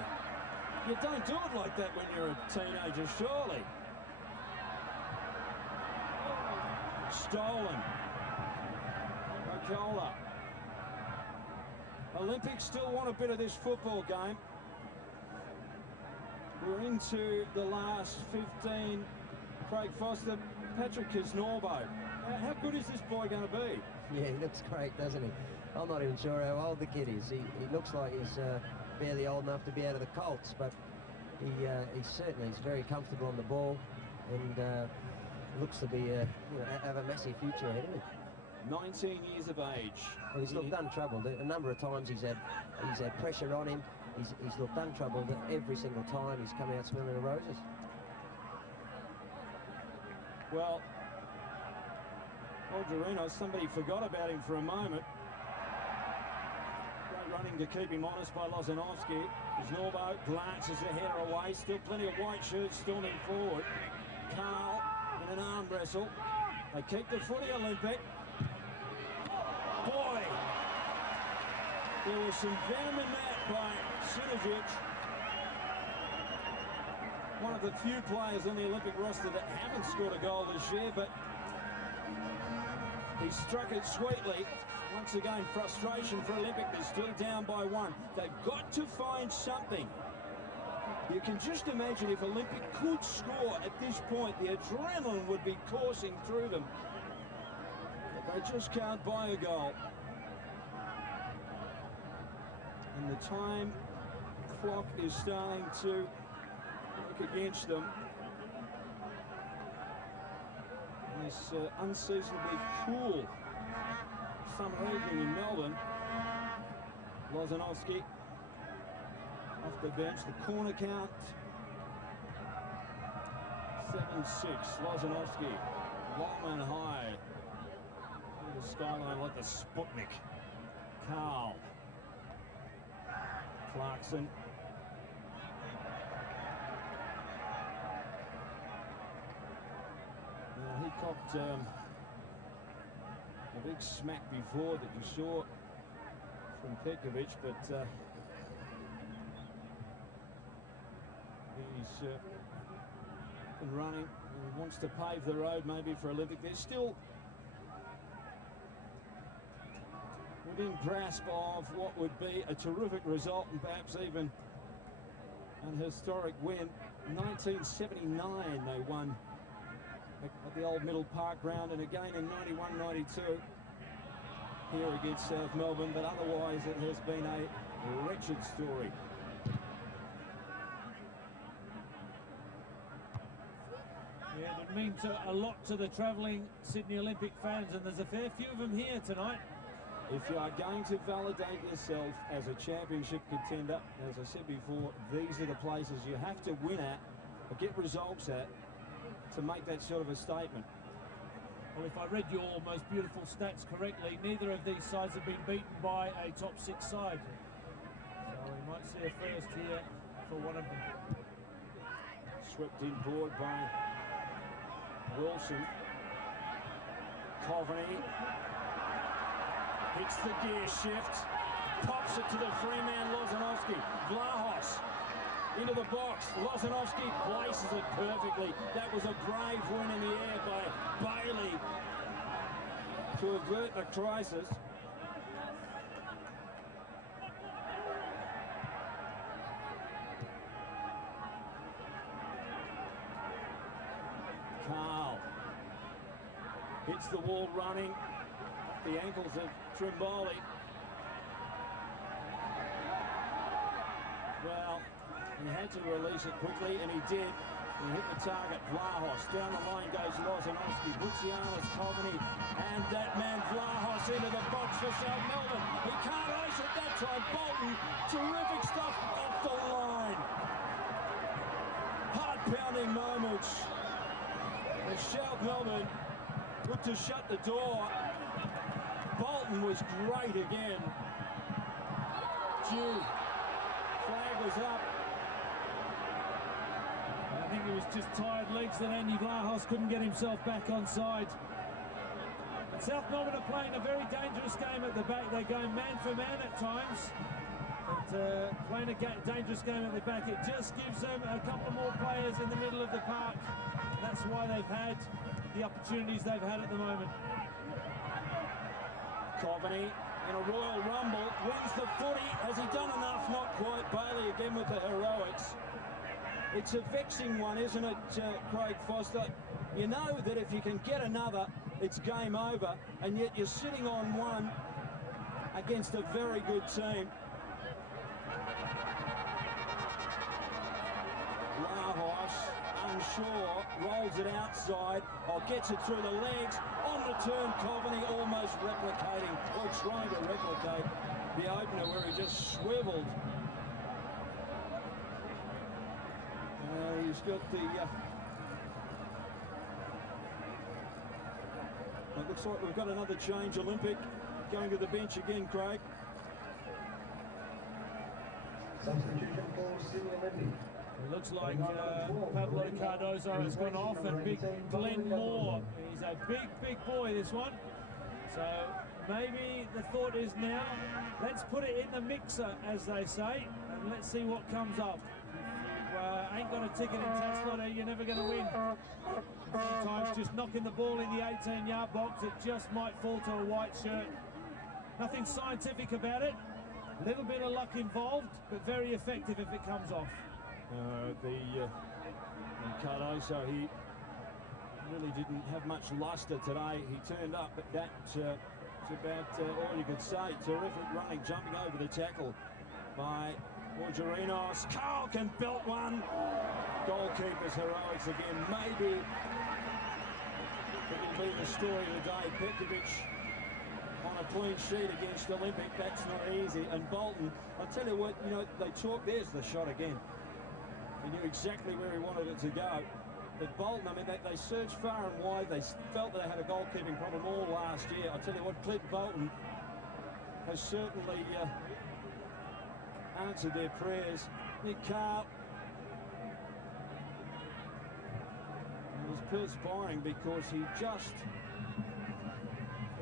You don't do it like that when you're a teenager, surely. Stolen. Okola. Olympics still want a bit of this football game. We're into the last 15. Craig Foster, Patrick Kisnorbo. How good is this boy going to be? Yeah, he looks great, doesn't he? I'm not even sure how old the kid is. He looks like he's barely old enough to be out of the Colts, but he certainly is very comfortable on the ball, and looks to be have a massive future ahead of him. 19 years of age. Well, he's looked untroubled. A number of times he's had pressure on him. He's looked untroubled every single time he's come out smelling the roses. Well, Algerino, somebody forgot about him for a moment. Great running to keep him honest by Lozanovsky. As Norbo glances the header away, still plenty of white shirts storming forward. Carl in an arm wrestle. They keep the footy, Olympic. Boy, there was some venom in that by Sinovic. One of the few players on the Olympic roster that haven't scored a goal this year, but he struck it sweetly. Once again, frustration for Olympic. They're still down by 1. They've got to find something. You can just imagine if Olympic could score at this point, the adrenaline would be coursing through them. But they just can't buy a goal. And the time clock is starting to work against them. This unseasonably cool summer evening in Melbourne. Lozanovsky off the bench. The corner count 7-6. Lozanovsky long and high through the skyline like the Sputnik. Carl. Clarkson. He copped a big smack before that you saw from Petkovic, but he's been running and wants to pave the road maybe for Olympic. They're still within grasp of what would be a terrific result and perhaps even an historic win. 1979 they won at the old Middle Park ground, and again in 91-92 here against South Melbourne, but otherwise it has been a wretched story. Yeah, it would mean a lot to the travelling Sydney Olympic fans, and there's a fair few of them here tonight. If you are going to validate yourself as a championship contender, as I said before, these are the places you have to win at or get results at to make that sort of a statement. Well, if I read your most beautiful stats correctly, neither of these sides have been beaten by a top 6 side. So we might see a first here for one of them. Swept in forward by Wilson. Coveney hits the gear shift, pops it to the free man Lozanovsky. Vlahos into the box. Lozanovsky places it perfectly. That was a brave win in the air by Bailey to avert the crisis. Carl hits the wall running. The ankles of Trimboli. Well, he had to release it quickly, and he did. He hit the target. Vlahos. Down the line goes Lozanovsky. Butsianis, Coveney, and that man Vlahos into the box for South Melbourne. He can't ice it that time. Bolton, terrific stuff off the line. Heart-pounding moments. And South Melbourne looked to shut the door. Bolton was great again. Due. Flag was up. I think it was just tired legs that Andy Vlahos couldn't get himself back on side. But South Melbourne are playing a very dangerous game at the back. They're going man for man at times. But playing a dangerous game at the back, it just gives them a couple more players in the middle of the park. That's why they've had the opportunities they've had at the moment. Coveney in a Royal Rumble, wins the footy. Has he done enough? Not quite. Bailey again with the heroics. It's a vexing one, isn't it, Craig Foster? You know that if you can get another, it's game over, and yet you're sitting on one against a very good team. Lahos, unsure, rolls it outside, or gets it through the legs. On return, Coveney almost replicating, or trying to replicate the opener where he just swiveled. He's got the... it looks like we've got another change. Olympic going to the bench again, Craig. Substitution for Sydney Olympic. It looks like Pablo Cardozo has gone off, and big Glenn Moore. He's a big boy, this one. So maybe the thought is now, let's put it in the mixer, as they say, and let's see what comes up. If you ain't got a ticket in Taslaughter, you're never going to win. Sometimes just knocking the ball in the 18-yard box, it just might fall to a white shirt. Nothing scientific about it. A little bit of luck involved, but very effective if it comes off. Cardoso, he really didn't have much luster today. He turned up, but that's about all you could say. Terrific running, jumping over the tackle by Orgerinos. Carl can belt one. Goalkeeper's heroics again. Maybe it'll be the story of the day. Pekovic on a clean sheet against Olympic. That's not easy. And Bolton, I'll tell you what, you know, they talk. There's the shot again. He knew exactly where he wanted it to go. But Bolton, I mean, they searched far and wide. They felt they had a goalkeeping problem all last year. I'll tell you what, Clint Bolton has certainly answered their prayers. Nick Carl was perspiring because he just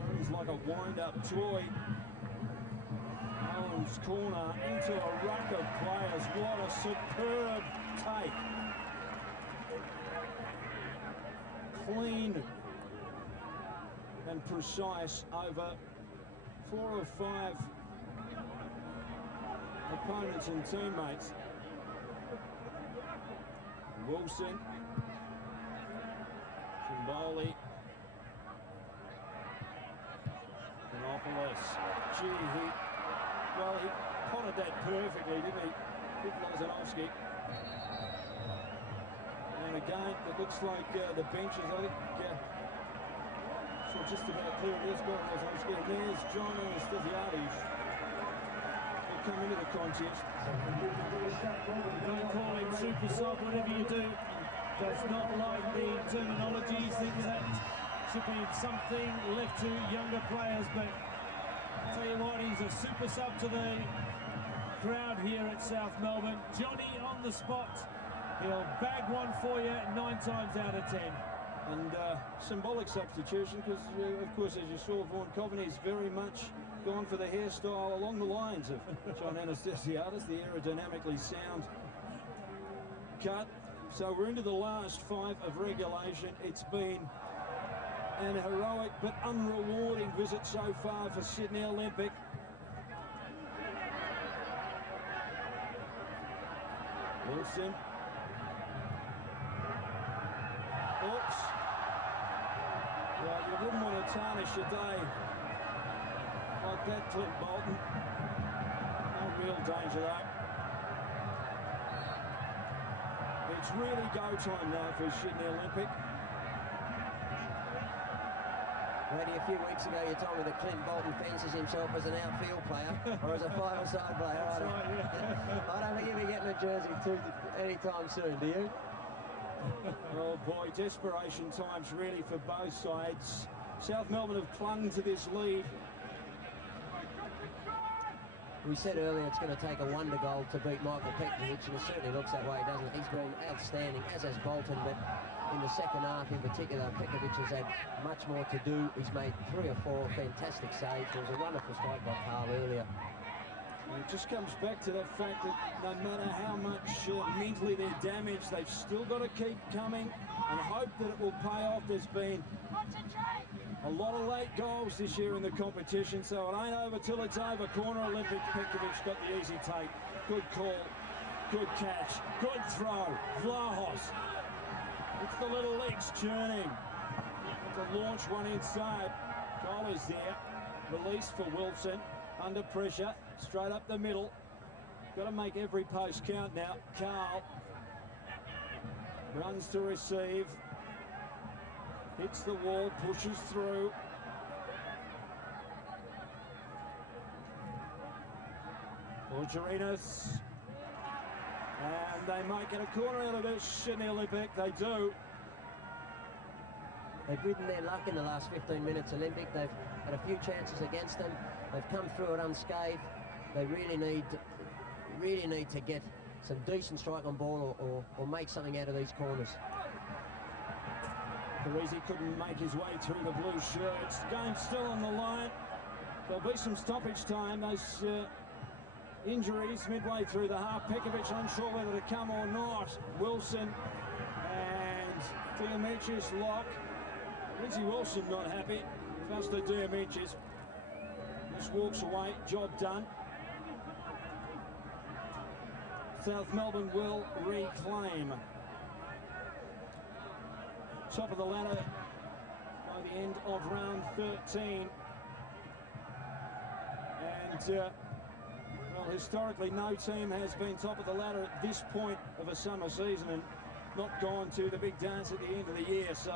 runs like a wind-up toy. Owen's corner into a ruck of players. What a superb take. Clean and precise over 4 or 5 opponents and teammates. Wilson, Simboli, Panopoulos. Gee, he potted that perfectly, didn't he? Lozanovsky. And again, it looks like the benches, I think, so just about clear. There's Lozanovsky, and there's John Anastasiades. They come into the contest. Don't call him super sub, whatever you do. Does not like the terminology. He thinks that should be something left to younger players, but I'll tell you what, he's a super sub to the crowd here at South Melbourne. Johnny on the spot. He'll bag one for you 9 times out of 10. And symbolic substitution, because, of course, as you saw, Vaughan Coveney is very much gone for the hairstyle along the lines of John Anastasiades, the aerodynamically sound cut. So we're into the last 5 of regulation. It's been an heroic but unrewarding visit so far for Sydney Olympic. Wilson. Oops. Well, you wouldn't want to tarnish your day like that, Clint Bolton. No real danger though. It's really go time now for Sydney Olympic. Randy, a few weeks ago you told me that Clint Bolton fancies himself as an outfield player or as a 5-a-side player. I don't think he'll be getting a jersey anytime soon, do you? Oh boy, desperation times really for both sides. South Melbourne have clung to this lead. We said earlier it's going to take a wonder goal to beat Michael Pekovic, and it certainly looks that way, doesn't it? He's been outstanding, as has Bolton, but in the second half in particular, Pekovic has had much more to do. He's made 3 or 4 fantastic saves. There was a wonderful strike by Carl earlier. And it just comes back to that fact that no matter how much mentally they're damaged, they've still got to keep coming and hope that it will pay off. There's been a lot of late goals this year in the competition, so it ain't over till it's over. Corner Olympic. Pekovic got the easy take. Good call, good catch, good throw. Vlahos. It's the little legs churning. To launch one inside. Collar's there. Release for Wilson. Under pressure. Straight up the middle. Got to make every post count now. Carl runs to receive. Hits the wall. Pushes through. Orgerinas. And they might get a corner out of this in the Olympic. They do. They've ridden their luck in the last 15 minutes Olympic. They've had a few chances against them. They've come through it unscathed. They really need to get some decent strike on ball or make something out of these corners. Parisi couldn't make his way through the blue shirts. Game's still on the line. There'll be some stoppage time. Those injuries midway through the half. Pekovic unsure whether to come or not. Wilson and Diamicis lock. Lindsay Wilson not happy. First to Diamicis. Just walks away. Job done. South Melbourne will reclaim. Top of the ladder by the end of round 13. And well, historically, no team has been top of the ladder at this point of a summer season and not gone to the big dance at the end of the year. So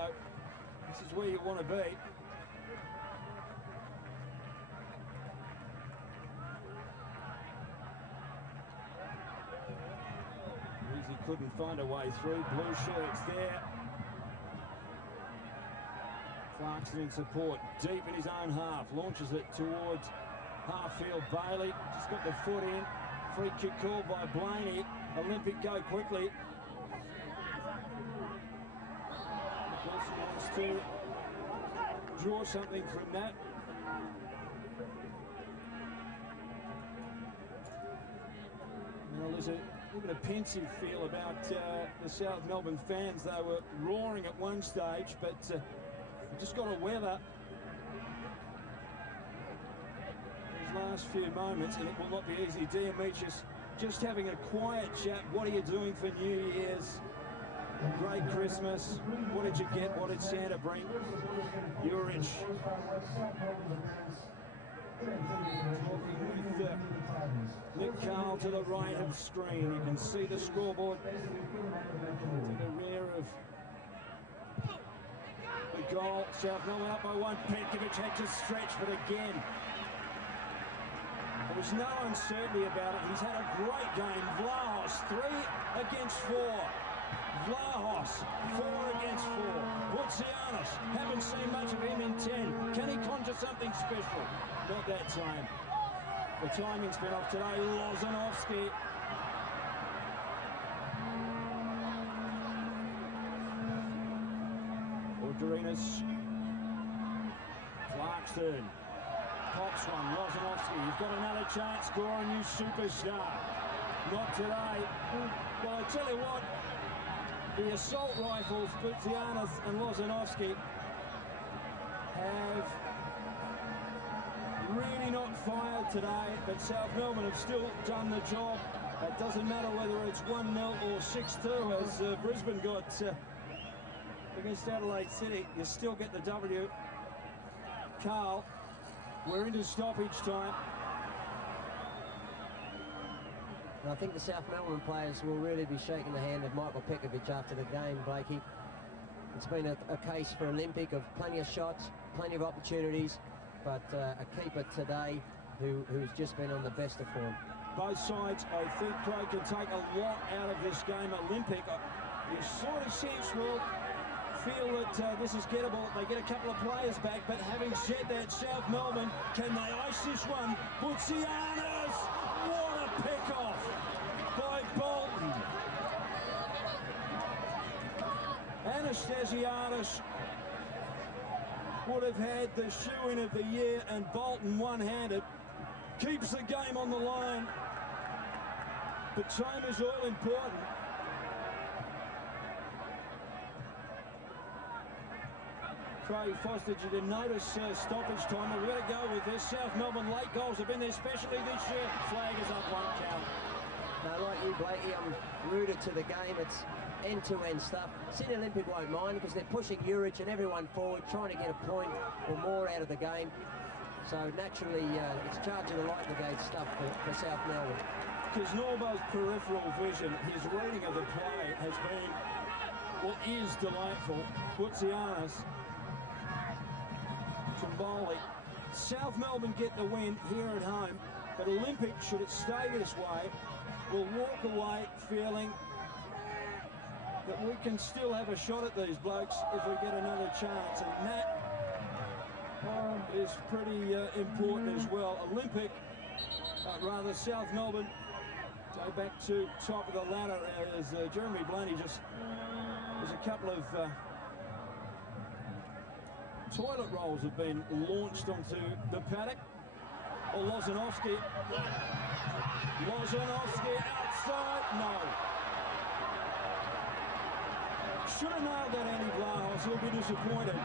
this is where you want to be. Easy couldn't find a way through. Blue shirts there. Clarkson in support, deep in his own half, launches it towards half-field. Bailey just got the foot in. Free kick called by Blaney. Olympic go quickly. Wilson wants to draw something from that. Well, there's even a pensive feel about the South Melbourne fans. They were roaring at one stage, but just got to weather these last few moments, and it will not be easy. Diamicis just having a quiet chat. What are you doing for New Year's? Great Christmas. What did you get? What did Santa bring? Urich talking with Nick Carl to the right of the screen. You can see the scoreboard to the rear of the goal. South Melbourne up by one. Petkovic had to stretch, but again, there was no uncertainty about it. He's had a great game. Vlahos, 3 against 4. Vlahos, 4 against 4. Butsianis, haven't seen much of him in 10. Can he conjure something special? Not that time. The timing's been off today. Lozanovsky. Orgerinas. Clarkson. Pops one. Lozanovsky. You've got another chance. Score a new superstar. Not today. Well, I tell you what, the assault rifles, Butsianis and Lozanovsky, have really not fired today, but South Melbourne have still done the job. It doesn't matter whether it's 1-0 or 6-2, as Brisbane got against Adelaide City. You still get the W. Carl, we're into stoppage time. And I think the South Melbourne players will really be shaking the hand of Michael Pekovic after the game, Blakey. It's been a case for Olympic of plenty of shots, plenty of opportunities, but a keeper today who's just been on the best of form. Both sides, I think, Craig, can take a lot out of this game. Olympic, you sort of sense will feel that this is gettable. They get a couple of players back, but having said that, South Melbourne, can they ice this one? Butsianis! What a pick-off by Bolton. Anastasiadis would have had the shoe-in of the year, and Bolton one-handed keeps the game on the line. But time is all important. Craig Foster, did you notice stoppage time? Well, we're going to go with this. South Melbourne late goals have been their specialty this year. Flag is up, 1 count. No, like you, Blakey, I'm rooted to the game. It's end-to-end stuff. Sydney Olympic won't mind because they're pushing Urich and everyone forward, trying to get a point or more out of the game. So naturally, it's charge of the light brigade stuff for South Melbourne. Because Norbo's peripheral vision, his reading of the play has been, well, is delightful. Butsianis, Trimboli. South Melbourne get the win here at home, but Olympic, should it stay this way, will walk away feeling that we can still have a shot at these blokes if we get another chance, and that is pretty important as well. Olympic, rather South Melbourne, go back to top of the ladder as Jeremy Blaney just, there's a couple of toilet rolls have been launched onto the paddock. Or Lozanovsky outside, no. Should have nailed that Andy Vlahos, he'll be disappointed.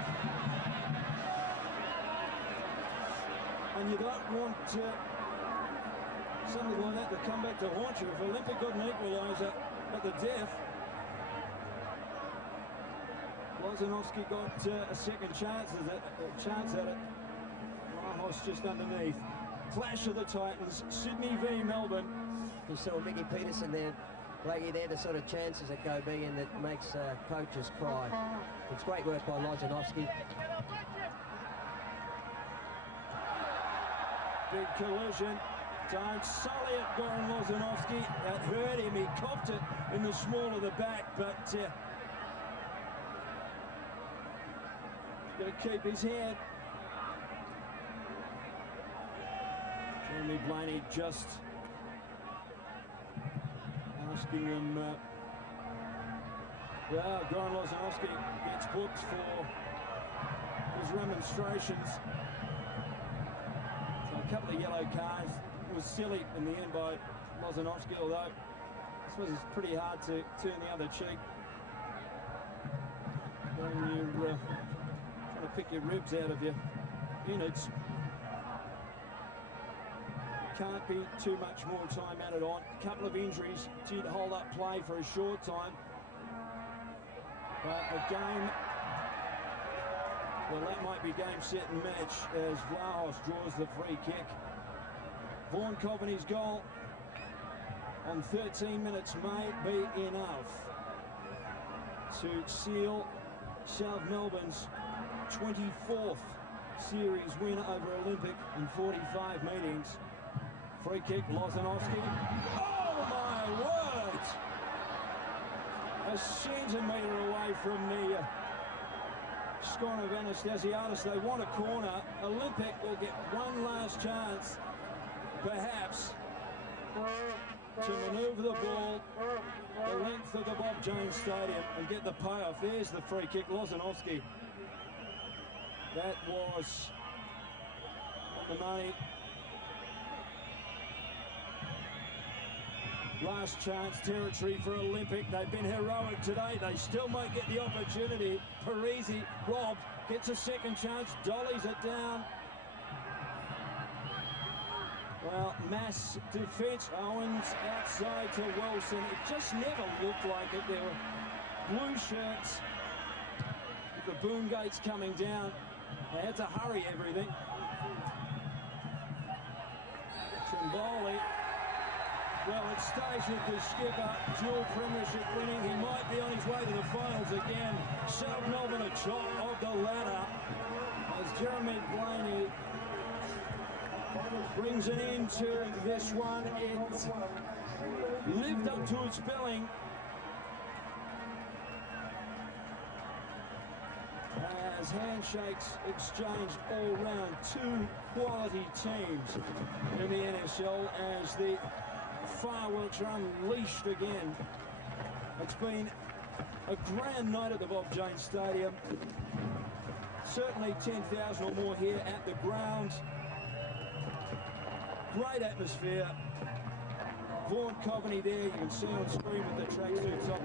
And you don't want something like that to come back to haunt you. If Olympic got an equaliser at the death, Lozanovsky got a second chance at it. Vlahos just underneath. Clash of the Titans, Sydney v Melbourne. You saw Mickey Peterson there, Blakey, they're the sort of chances that go big and that makes coaches cry. It's great work by Lozanovsky. Big collision. Don't sully it, Goran Lozanovsky. That hurt him. He copped it in the small of the back, but got to keep his head. Jeremy Blaney just asking him. Yeah, Goran Lozanovsky gets booked for his remonstrations. So a couple of yellow cards. It was silly in the end by Lozanovsky, although I suppose it's pretty hard to turn the other cheek when you're trying to pick your ribs out of your innards. Can't be too much more time added on. A couple of injuries did hold up play for a short time. But a game, well, that might be game, set and match as Vlahos draws the free kick. Vaughan Coveney's goal on 13 minutes may be enough to seal South Melbourne's 24th series win over Olympic in 45 meetings. Free kick, Lozanovsky. Oh my word! A centimetre away from the score of Anastasiadis. They want a corner. Olympic will get one last chance, perhaps, to manoeuvre the ball the length of the Bob Jones Stadium and get the payoff. There's the free kick, Lozanovsky. That was on the money. Last chance territory for Olympic. They've been heroic today. They still might get the opportunity. Parisi, robbed, gets a second chance, dollies it down. Well, mass defence. Owens outside to Wilson. It just never looked like it. There were blue shirts with the boom gates coming down. They had to hurry everything. Trimboli. Well, it stays with the skipper, dual premiership winning. He might be on his way to the finals again. South Melbourne at top of the ladder as Jeremy Blaney brings an end to this one. It lived up to its billing. As handshakes exchanged all round, two quality teams in the NSL as the fireworks are unleashed again. It's been a grand night at the Bob Jones Stadium. Certainly 10,000 or more here at the ground. Great atmosphere. Vaughan Coveney there, you can see on screen with the tracksuits on.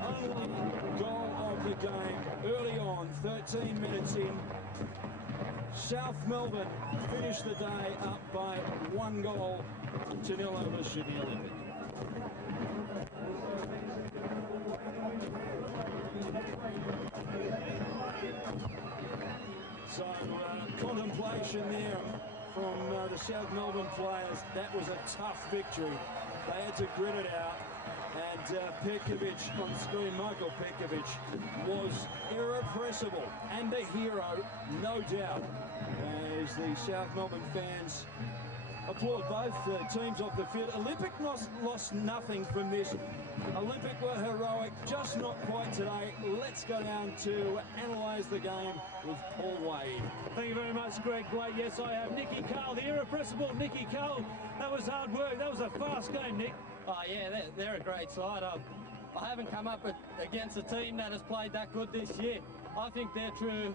Got the only goal of the game early on, 13 minutes in. South Melbourne finished the day up by 1 goal 2-0 over Sydney Olympic. So contemplation there from the South Melbourne players. That was a tough victory. They had to grit it out. And Pekovic on screen, Michael Pekovic, was irrepressible and a hero, no doubt, as the South Melbourne fans applaud both teams off the field. Olympic lost nothing from this. Olympic were heroic, just not quite today. Let's go down to analyse the game with Paul Wade. Thank you very much, Greg Blake. Yes, I have Nicky Carl, the irrepressible Nicky Carl. That was hard work. That was a fast game, Nick. Oh, yeah, they're a great side. I haven't come up against a team that has played that good this year. I think they're true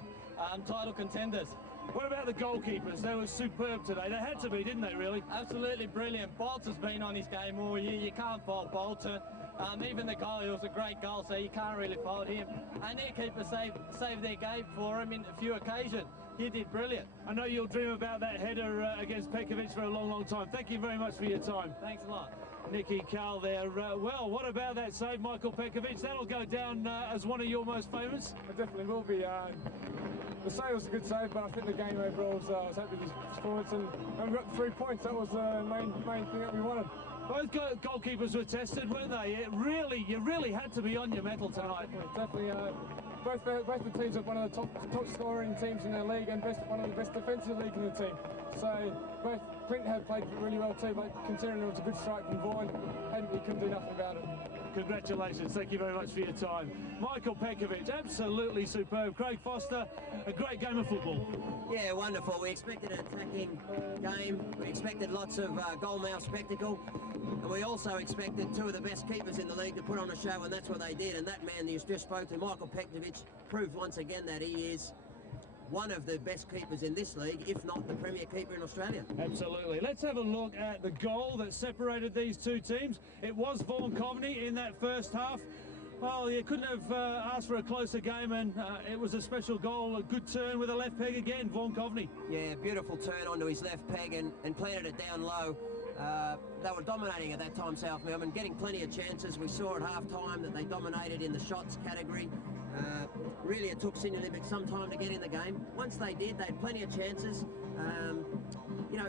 title contenders. What about the goalkeepers? They were superb today. They had to be, didn't they, really? Absolutely brilliant. Bolts has been on his game all year. You can't fault Bolton. Even the goal, it was a great goal, so you can't really fault him. And their keeper saved their game for him in a few occasions. He did brilliant. I know you'll dream about that header against Pekovic for a long, long time. Thank you very much for your time. Thanks a lot. Nicky Carl there. Well, what about that save, Michael Pekovic? That'll go down as one of your most famous. It definitely will be. The save was a good save, but I think the game overall was, I was happy with his performance, and we got the 3 points. That was the main thing that we wanted. Both goalkeepers were tested, weren't they? You really had to be on your mettle tonight. Definitely. Both the teams are one of the top scoring teams in their league and one of the best defensive league in the team. So both Clint had played really well too, but considering it was a good strike from Vaughan, he couldn't do nothing about it. Congratulations, thank you very much for your time. Michael Pekovic, absolutely superb. Craig Foster, a great game of football. Yeah, wonderful. We expected an attacking game. We expected lots of goal-mouth spectacle. And we also expected two of the best keepers in the league to put on a show, and that's what they did. And that man you just spoke to, Michael Pekovic, proved once again that he is one of the best keepers in this league, if not the premier keeper in Australia. Absolutely. Let's have a look at the goal that separated these two teams. It was Vaughan Coveney in that first half. Well, you couldn't have asked for a closer game, and it was a special goal, a good turn with a left peg again, Vaughan Coveney. Yeah, beautiful turn onto his left peg and planted it down low. They were dominating at that time, South Melbourne, getting plenty of chances. We saw at half-time that they dominated in the shots category. Really, it took Sydney Olympic some time to get in the game. Once they did, they had plenty of chances. You know,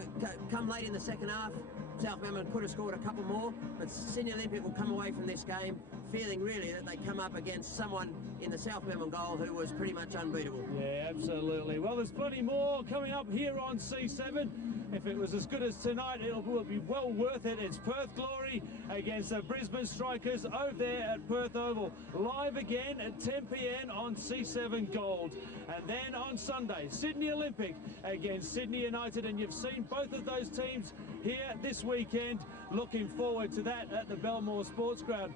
come late in the second half, South Melbourne could have scored a couple more, but Sydney Olympic will come away from this game feeling really that they come up against someone in the South Melbourne goal who was pretty much unbeatable. Yeah, absolutely. Well, there's plenty more coming up here on C7. If it was as good as tonight, it will be well worth it. It's Perth Glory against the Brisbane Strikers over there at Perth Oval. Live again at 10 p.m. on C7 Gold. And then on Sunday, Sydney Olympic against Sydney United. And you've seen both of those teams here this weekend. Looking forward to that at the Belmore Sports Ground.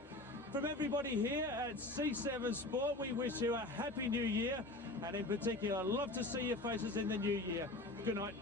From everybody here at C7 Sport, we wish you a happy new year. And in particular, love to see your faces in the new year. Good night.